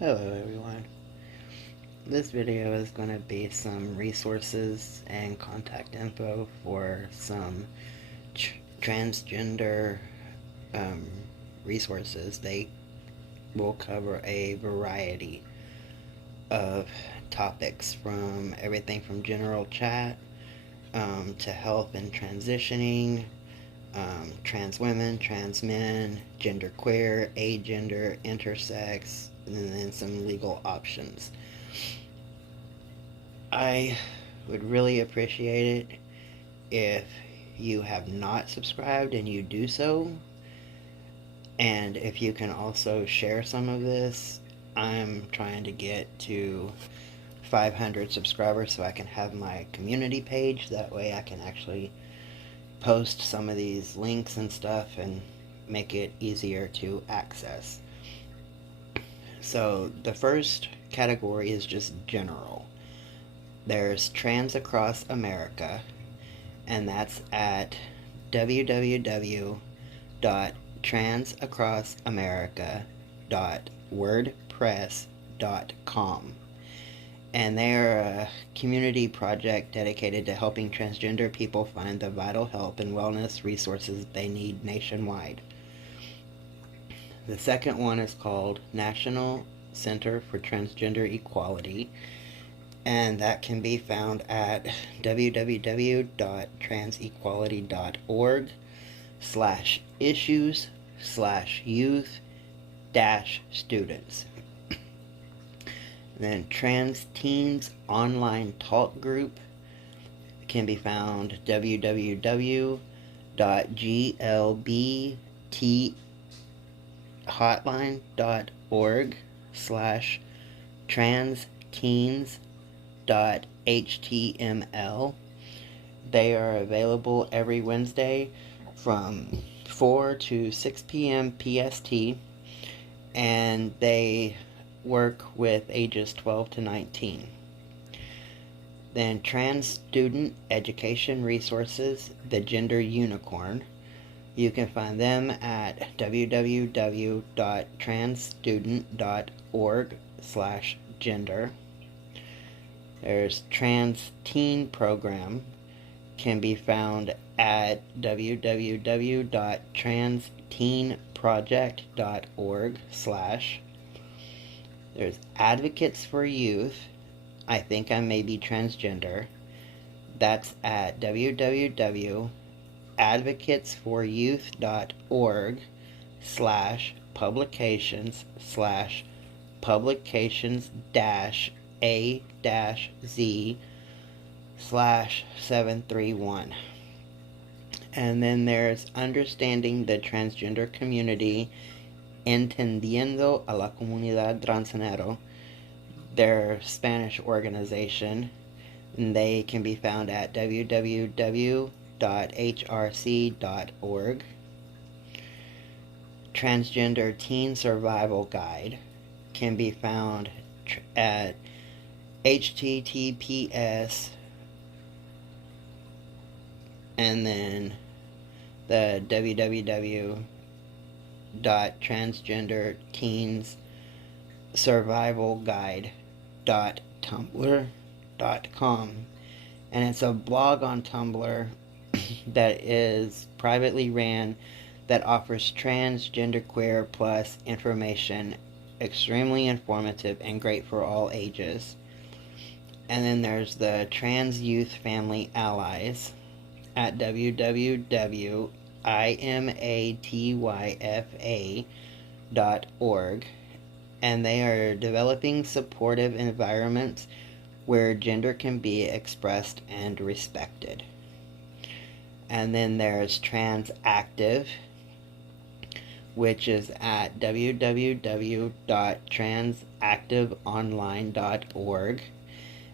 Hello everyone. This video is going to be some resources and contact info for some transgender um, resources. They will cover a variety of topics, from everything from general chat to health and transitioning, trans women, trans men, genderqueer, agender, intersex, and then some legal options. I would really appreciate it if you have not subscribed and you do so, and if you can also share some of this. I'm trying to get to 500 subscribers so I can have my community page. That way I can actually post some of these links and stuff and make it easier to access. So the first category is just general. There's Trans Across America, and that's at www.transacrossamerica.wordpress.com. And they are a community project dedicated to helping transgender people find the vital health and wellness resources they need nationwide. The second one is called National Center for Transgender Equality, and that can be found at www.transequality.org/issues/youth-students. Then Trans Teens Online Talk Group can be found www.glbthotline.org/transteens.html. They are available every Wednesday from 4 to 6 p.m. PST, and they work with ages 12 to 19. Then Trans Student Education Resources, the Gender Unicorn. You can find them at www.transstudent.org/gender. There's Trans Teen Program, can be found at www.transteenproject.org/. There's Advocates for Youth, I think I may be transgender. That's at www.advocates4youth.org/publications/publications-a-z/731. And then there's Understanding the Transgender Community, Entendiendo a la Comunidad Transgénero. Their Spanish organization, and they can be found at www.hrc.org. Transgender Teen Survival Guide can be found at https and then the www.transgenderteensurvivalguide.tumblr.com, and it's a blog on Tumblr that is privately ran that offers transgender queer plus information, extremely informative and great for all ages. And then there's the Trans Youth Family Allies at www.imatyfa.org, and they are developing supportive environments where gender can be expressed and respected. And then there's Trans Active, which is at www.transactiveonline.org,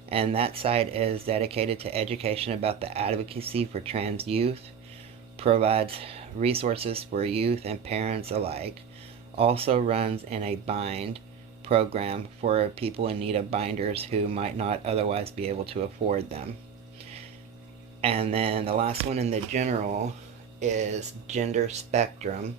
and that site is dedicated to education about the advocacy for trans youth, provides resources for youth and parents alike, also runs in a bind program for people in need of binders who might not otherwise be able to afford them. And then the last one in the general is Gender Spectrum,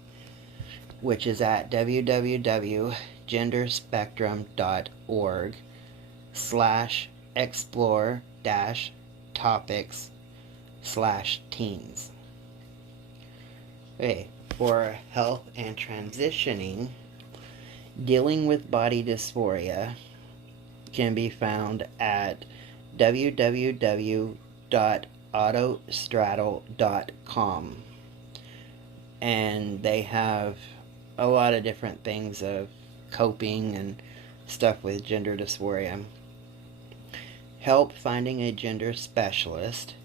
which is at www genderspectrum.org/explore-topics/teens. Okay, for health and transitioning, dealing with body dysphoria can be found at www.autostraddle.com, and they have a lot of different things of coping and stuff with gender dysphoria. Help finding a gender specialist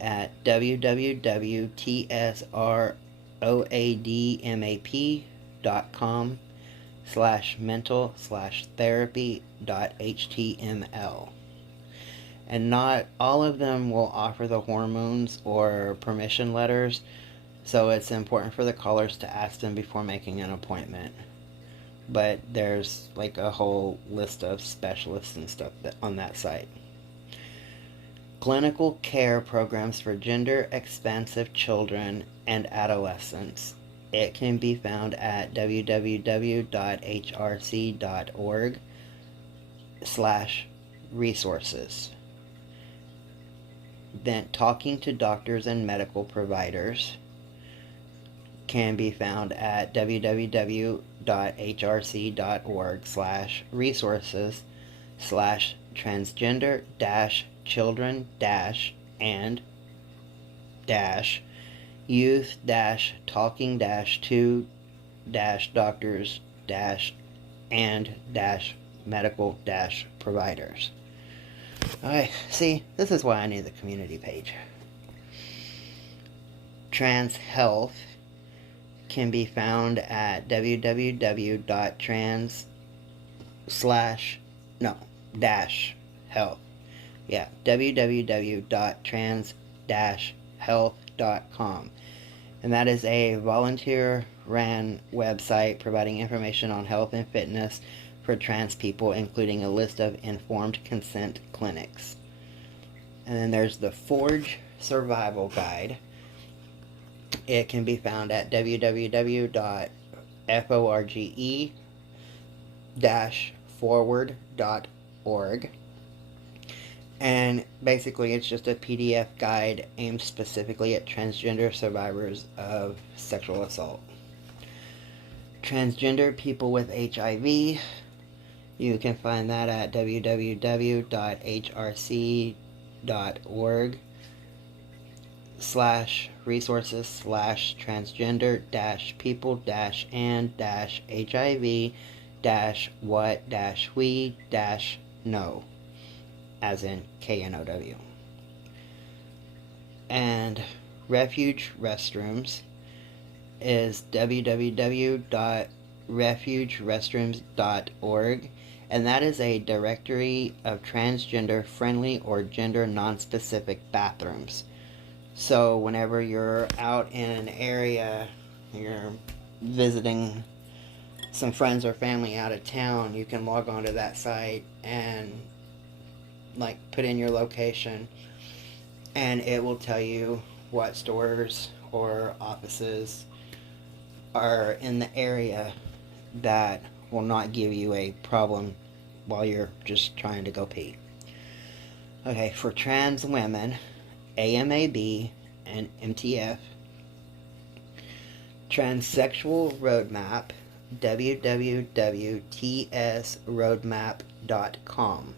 at www.tsrodmap.com/mental/therapy.html. And not all of them will offer the hormones or permission letters, so it's important for the callers to ask them before making an appointment. But there's like a whole list of specialists and stuff on that site. Clinical care programs for gender expansive children and adolescents. It can be found at www.hrc.org/resources. Then talking to doctors and medical providers can be found at www.hrc.org/resources/transgender-and-youth-talking-to-medical-providers. Alright, see, this is why I need the community page. Trans health can be found at www.trans-health.com, and that is a volunteer-ran website providing information on health and fitness for trans people, including a list of informed consent clinics. And then there's the Forge Survival Guide. It can be found at www.forge-forward.org. And basically it's just a PDF guide aimed specifically at transgender survivors of sexual assault. Transgender people with HIV, you can find that at www.hrc.org/resources/transgender-people-and-what-we-know, as in KNOW. And Refuge Restrooms is www.refugerestrooms.org, and that is a directory of transgender friendly or gender non-specific bathrooms. So whenever you're out in an area, you're visiting some friends or family out of town, you can log on to that site and like put in your location, and it will tell you what stores or offices are in the area that will not give you a problem while you're just trying to go pee. Okay, for trans women, AMAB and MTF. Transsexual Roadmap, www.tsroadmap.com.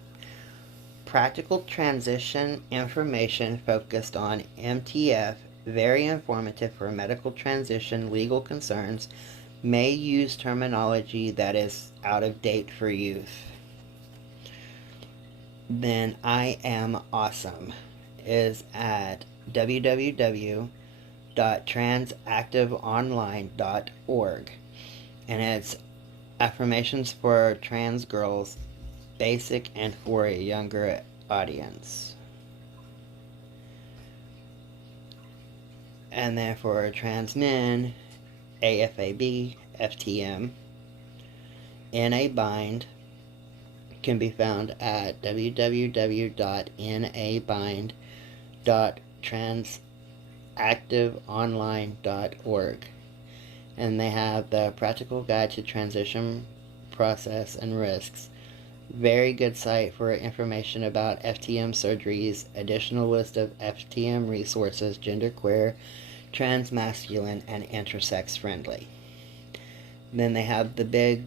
Practical transition information focused on MTF, very informative for medical transition legal concerns, may use terminology that is out of date for youth. Then I Am Awesome is at www.transactiveonline.org, and it's affirmations for trans girls, basic and for a younger audience. And then for trans men, AFAB, FTM. NA Bind can be found at www.nabind.transactiveonline.org. And they have the Practical Guide to Transition process and risks. Very good site for information about FTM surgeries, additional list of FTM resources, genderqueer, transmasculine, and intersex friendly. Then they have the Big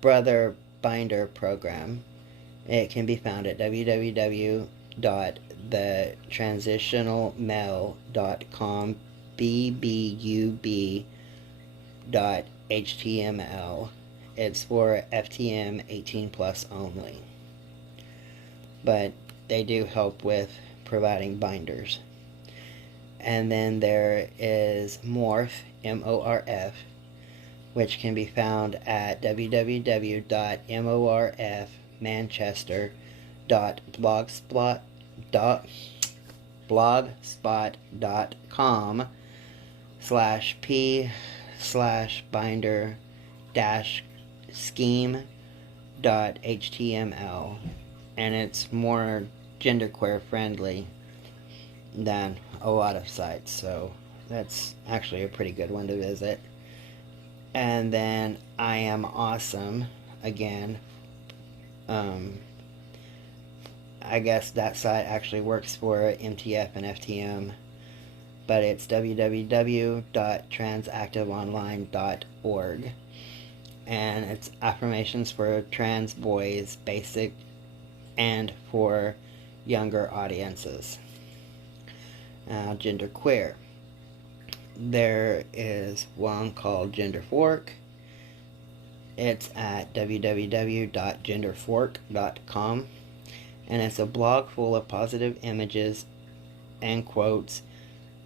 Brother Binder program. It can be found at www.thetransitionalmale.com bbub.html. It's for FTM 18 plus only. But they do help with providing binders. And then there is Morph, MORF, which can be found at www.blogspot.com/p/binder-scheme.html, and it's more genderqueer friendly than a lot of sites, so that's actually a pretty good one to visit. And then I Am Awesome, again, I guess that site actually works for MTF and FTM, but it's www.transactiveonline.org, and it's affirmations for trans boys, basic, and for younger audiences. Now, genderqueer. There is one called Genderfork. It's at www.genderfork.com, and it's a blog full of positive images and quotes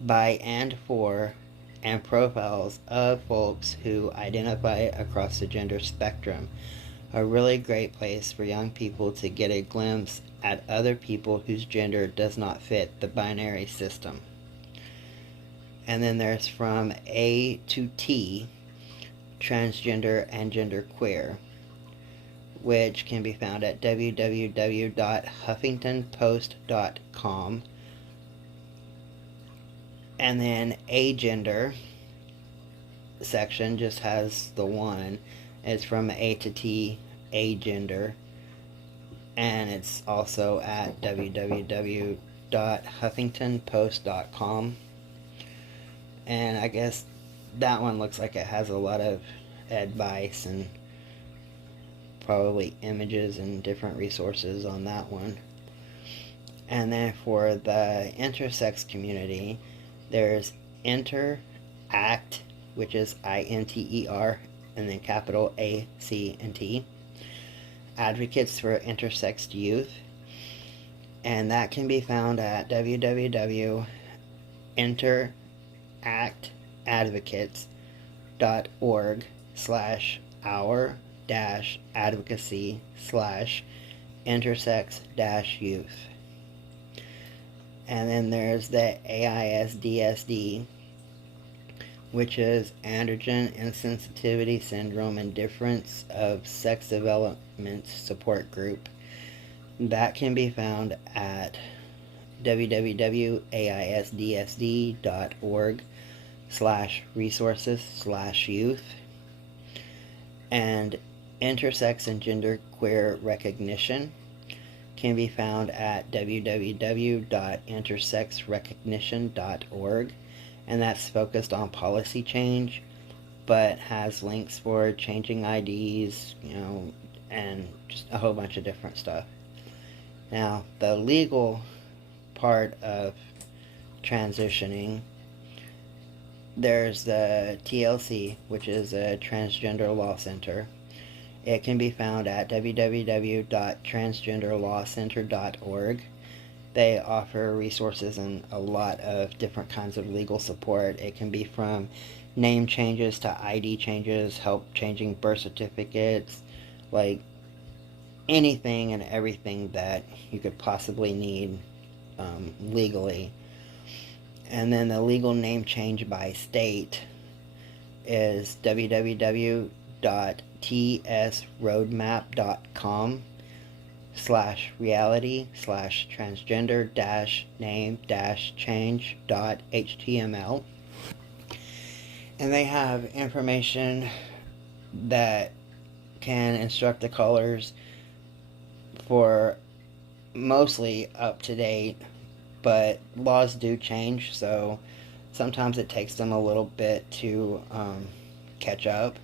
by and for and profiles of folks who identify across the gender spectrum. A really great place for young people to get a glimpse at other people whose gender does not fit the binary system. And then there's From A to T, Transgender and Genderqueer, which can be found at www.huffingtonpost.com. And then Agender section just has the one. It's From A to T, Agender, and it's also at www.huffingtonpost.com. And I guess that one looks like it has a lot of advice and probably images and different resources on that one. And then for the intersex community, there's Interact, which is INTER, and then capital ACT, Advocates for Intersexed Youth, and that can be found at www.interactadvocates.org/our-advocacy/intersex-youth. And then there's the AISDSD, which is Androgen Insensitivity Syndrome and Difference of Sex Development Support Group. That can be found at www.aisdsd.org/resources/youth. And Intersex and Genderqueer Recognition can be found at www.intersexrecognition.org, and that's focused on policy change, but has links for changing IDs, and just a whole bunch of different stuff. Now, the legal part of transitioning, there's the TLC, which is a Transgender Law Center. It can be found at www.transgenderlawcenter.org. They offer resources and a lot of different kinds of legal support. It can be from name changes to ID changes, help changing birth certificates, like anything and everything that you could possibly need legally. And then the legal name change by state is www.tsroadmap.com/reality/transgender-name-change.html. And they have information that can instruct the callers for mostly up to date, but laws do change, so sometimes it takes them a little bit to catch up.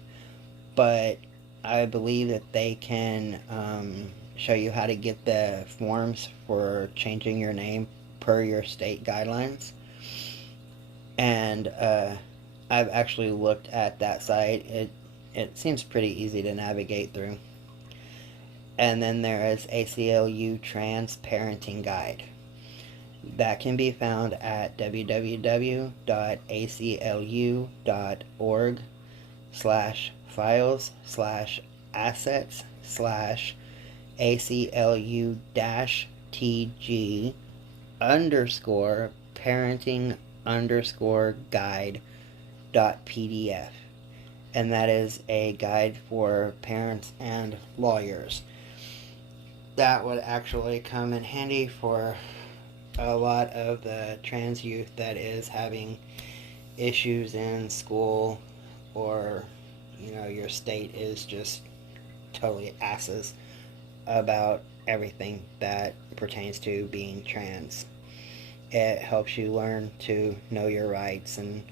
But I believe that they can show you how to get the forms for changing your name per your state guidelines. And I've actually looked at that site. It seems pretty easy to navigate through. And then there is ACLU Trans Parenting Guide. That can be found at www.aclu.org/files/ACLU-TG underscore parenting underscore guide dot PDF. And that is a guide for parents and lawyers. That would actually come in handy for a lot of the trans youth that is having issues in school, or your state is just totally asses about everything that pertains to being trans. It helps you learn to know your rights and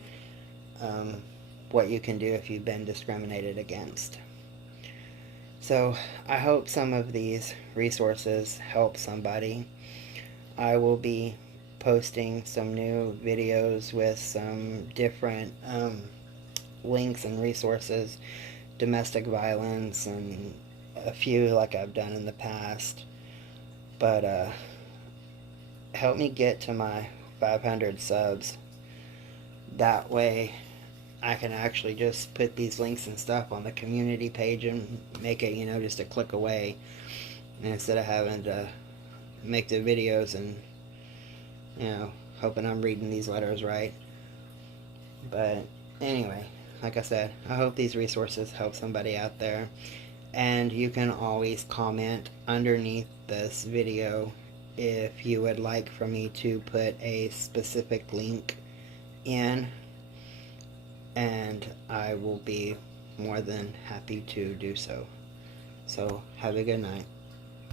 what you can do if you've been discriminated against. So I hope some of these resources help somebody. I will be posting some new videos with some different links and resources, domestic violence, and a few like I've done in the past. But help me get to my 500 subs. That way I can actually just put these links and stuff on the community page and make it, just a click away, instead of having to make the videos and, hoping I'm reading these letters right. But anyway, like I said, I hope these resources help somebody out there. And you can always comment underneath this video if you would like for me to put a specific link in, and I will be more than happy to do so. So have a good night.